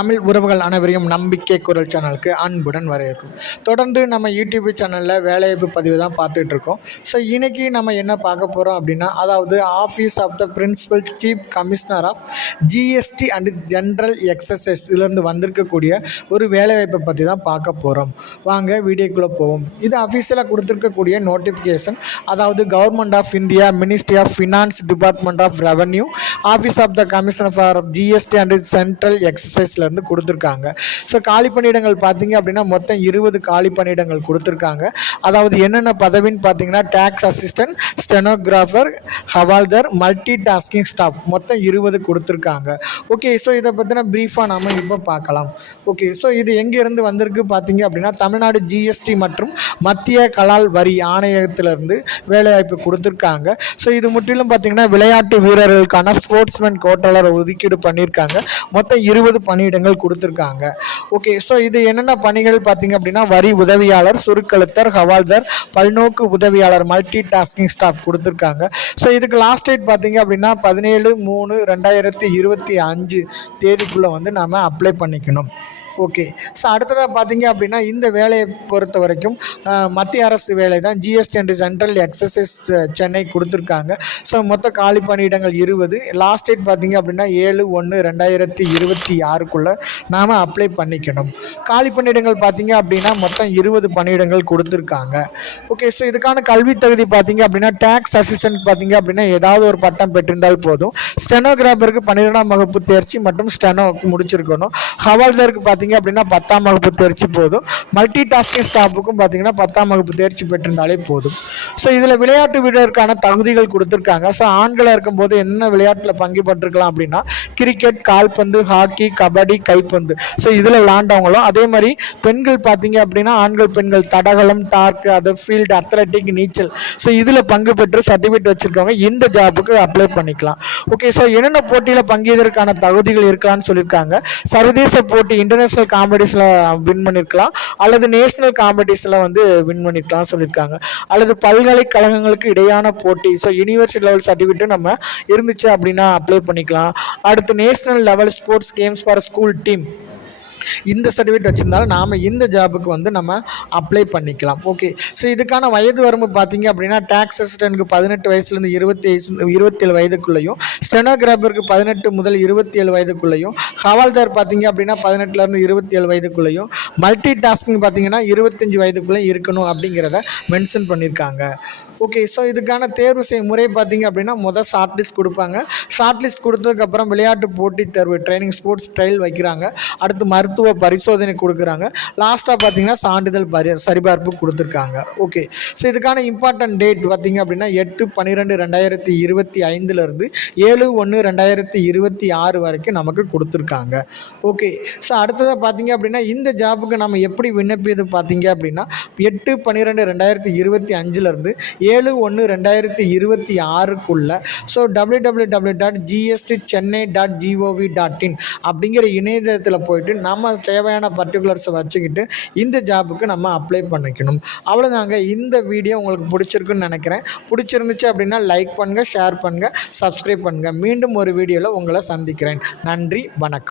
தமிழ் உறவுகள் அனைவரையும் நம்பிக்கை குரல் சேனலுக்கு அன்புடன் வரவேற்கும். தொடர்ந்து நம்ம யூடியூப் சேனலில் வேலைவாய்ப்பு பதிவு தான் பார்த்துட்டு இருக்கோம். ஸோ இன்றைக்கி நம்ம என்ன பார்க்க போகிறோம் அப்படின்னா அதாவது office of the principal chief commissioner of GST and general excise இதுலேருந்து வந்திருக்கக்கூடிய ஒரு வேலைவாய்ப்பை பற்றி தான் பார்க்க போகிறோம் வாங்க வீடியோக்குள்ளே போவோம். இது அஃபீஷியலாக கொடுத்துருக்கக்கூடிய நோட்டிஃபிகேஷன் அதாவது government of India ministry of finance department of revenue office of the commissioner for GST and central எக்ஸசைஸில் இருந்து கொடுத்துருக்காங்க. ஸோ காலி பணியிடங்கள் பார்த்தீங்க அப்படின்னா மொத்தம் இருபது காலி பணியிடங்கள் கொடுத்துருக்காங்க. அதாவது என்னென்ன பதவின்னு பார்த்தீங்கன்னா tax assistant stenographer ஹவால்தர் multi tasking staff மொத்தம் இருபது கொடுத்துருக்காங்க. ஓகே ஸோ இதை பற்றின ப்ரீஃபாக நாம் இப்போ பார்க்கலாம். ஓகே ஸோ இது எங்கேருந்து வந்திருக்கு பார்த்தீங்க அப்படின்னா தமிழ்நாடு ஜிஎஸ்டி மற்றும் மத்திய கலால் வரி ஆணையத்திலிருந்து வேலைவாய்ப்பு கொடுத்துருக்காங்க. ஸோ இது முற்றிலும் பார்த்தீங்கன்னா விளையாட்டு வீரர்களுக்கான ஸ்போர்ட்ஸ்மேன் கோட்டாளர் ஒதுக்கீடு பண்ணியிருக்காங்க. மொத்தம் இருபது பணியிடங்கள் கொடுத்துருக்காங்க. ஓகே ஸோ இது என்னென்ன பணிகள் பார்த்தீங்க அப்படின்னா வரி உதவியாளர் சுருக்கெழுத்தர் ஹவால்தர் பல்நோக்கு உதவியாளர் மல்டி டாஸ்கிங் ஸ்டாஃப் கொடுத்துருக்காங்க. ஸோ இதுக்கு லாஸ்ட் டேட் பார்த்தீங்க அப்படின்னா பதினேழு மூணு ரெண்டாயிரத்தி இருபத்தி அஞ்சு தேதிக்குள்ளே வந்து நாம் அப்ளை பண்ணிக்கணும். ஓகே ஸோ அடுத்ததாக பார்த்தீங்க அப்படின்னா இந்த வேலையை பொறுத்த வரைக்கும் மத்திய அரசு வேலை தான். GST and central excise Chennai கொடுத்துருக்காங்க. ஸோ மொத்த காலி பணியிடங்கள் இருபது. லாஸ்ட் டேட் பார்த்தீங்க அப்படின்னா ஏழு ஒன்று ரெண்டாயிரத்தி இருபத்தி ஆறுக்குள்ளே நாம் அப்ளை பண்ணிக்கணும். காலி பணியிடங்கள் பார்த்தீங்க அப்படின்னா மொத்தம் இருபது பணியிடங்கள் கொடுத்துருக்காங்க. ஓகே ஸோ இதுக்கான கல்வி தகுதி பார்த்தீங்க அப்படின்னா டேக்ஸ் அசிஸ்டன்ட் பார்த்தீங்க அப்படின்னா ஏதாவது ஒரு பட்டம் பெற்றிருந்தால் போதும். ஸ்டெனோகிராஃபருக்கு பன்னிரெண்டாம் வகுப்பு தேர்ச்சி மற்றும் ஸ்டெனோ முடிச்சிருக்கணும். ஹவால்தருக்கு பார்த்தீங்க அப்படின்னா பத்தாம் வகுப்பு தேர்ச்சி போதும். மல்டி டாஸ்கிங் ஸ்டாஃபுக்கும் பார்த்தீங்கன்னா பத்தாம் வகுப்பு தேர்ச்சி பெற்றிருந்தாலே போதும். ஸோ இதில் விளையாட்டு வீரருக்கான தகுதிகள் கொடுத்துருக்காங்க. ஸோ ஆண்களாக இருக்கும்போது என்ன விளையாட்டில் பங்கு பெற்றிருக்கலாம் அப்படின்னா கிரிக்கெட் கால்பந்து ஹாக்கி கபடி கைப்பந்து. ஸோ இதில் விளாண்டவங்களும் அதே மாதிரி பெண்கள் பார்த்தீங்க அப்படின்னா ஆண்கள் பெண்கள் தடகளம் டார்க் அது ஃபீல்டு அத்லட்டிக் நீச்சல். ஸோ இதில் பங்கு பெற்று சர்டிஃபிகேட் வச்சுருக்கவங்க இந்த ஜாபுக்கு அப்ளை பண்ணிக்கலாம். ஓகே ஸோ என்னென்ன போட்டியில் பங்கேற்பதற்கான தகுதிகள் இருக்கலாம்னு சொல்லியிருக்காங்க. சர்வதேச போட்டி இன்டர்நேஷ்னல் காம்படிஷனில் வின் பண்ணியிருக்கலாம் அல்லது நேஷனல் காம்படிஷனில் வந்து வின் பண்ணியிருக்கலாம் சொல்லியிருக்காங்க. அல்லது பல்கலைக்கழகங்களுக்கு இடையான போட்டி. ஸோ யூனிவர்சிட்டி லெவல் சர்டிஃபிகேட்டும் நம்ம இருந்துச்சு அப்படின்னா அப்ளை பண்ணிக்கலாம். அடுத்து national level sports games for school team இந்த சர்டிஃபிகேட் வச்சுருந்தாலும் நாம் இந்த ஜாபுக்கு வந்து நம்ம அப்ளை பண்ணிக்கலாம். ஓகே ஸோ இதுக்கான வயது வரம்பு பார்த்தீங்க அப்படின்னா டேக்ஸ் அசிஸ்டன்ட்க்கு பதினெட்டு வயசுலேருந்து இருபத்தி இருபத்தேழு வயதுக்குள்ளேயும் ஸ்டெனோகிராஃபருக்கு பதினெட்டு முதல் இருபத்தி ஏழு வயதுக்குள்ளேயும் ஹவால்தார் பார்த்தீங்க அப்படின்னா பதினெட்டுலேருந்து இருபத்தி ஏழு வயதுக்குள்ளேயும் மல்டி டாஸ்கிங் பார்த்தீங்கன்னா இருபத்தஞ்சி வயதுக்குள்ளேயும் இருக்கணும் அப்படிங்கிறத மென்ஷன் பண்ணியிருக்காங்க. ஓகே ஸோ இதுக்கான தேர்வு செய்யும் முறை பார்த்தீங்க அப்படின்னா முதல் ஷார்ட் லிஸ்ட் கொடுப்பாங்க. ஷார்ட் லிஸ்ட் கொடுத்ததுக்கப்புறம் விளையாட்டு போட்டித் தேர்வு ட்ரைனிங் ஸ்போர்ட்ஸ் ட்ரையல் வைக்கிறாங்க. அடுத்து மருத்துவ பரிசோதனை கொடுக்குறாங்க. லாஸ்ட்டாக பார்த்தீங்கன்னா சான்றிதழ் பரி சரிபார்ப்பு கொடுத்துருக்காங்க. ஓகே ஸோ இதுக்கான இம்பார்ட்டன்ட் டேட் பார்த்தீங்க அப்படின்னா எட்டு பன்னிரெண்டு ரெண்டாயிரத்தி இருபத்தி ஐந்துலேருந்து ஏழு ஒன்று ரெண்டாயிரத்தி இருபத்தி ஆறு வரைக்கும் நமக்கு கொடுத்துருக்காங்க. ஓகே ஸோ அடுத்ததாக பார்த்தீங்க அப்படின்னா இந்த ஜாபுக்கு நம்ம எப்படி விண்ணப்பியது பார்த்தீங்க அப்படின்னா எட்டு பன்னிரெண்டு ரெண்டாயிரத்தி இருபத்தி அஞ்சுலேருந்து ஏழு ஒன்று ரெண்டாயிரத்தி இருபத்தி ஆறுக்குள்ளே. So W W W dot GST Chennai dot GOV dot in அப்படிங்கிற இணையதளத்தில் போயிட்டு நம்ம தேவையான பர்டிகுலர்ஸை வச்சுக்கிட்டு இந்த ஜாபுக்கு நம்ம அப்ளை பண்ணிக்கணும். அவ்வளோதாங்க இந்த வீடியோ உங்களுக்கு பிடிச்சிருக்குன்னு நினைக்கிறேன். பிடிச்சிருந்துச்சு அப்படின்னா லைக் பண்ணுங்கள் ஷேர் பண்ணுங்கள் சப்ஸ்கிரைப் பண்ணுங்கள் மீண்டும் ஒரு வீடியோவில் உங்களை சந்திக்கிறேன். நன்றி வணக்கம்.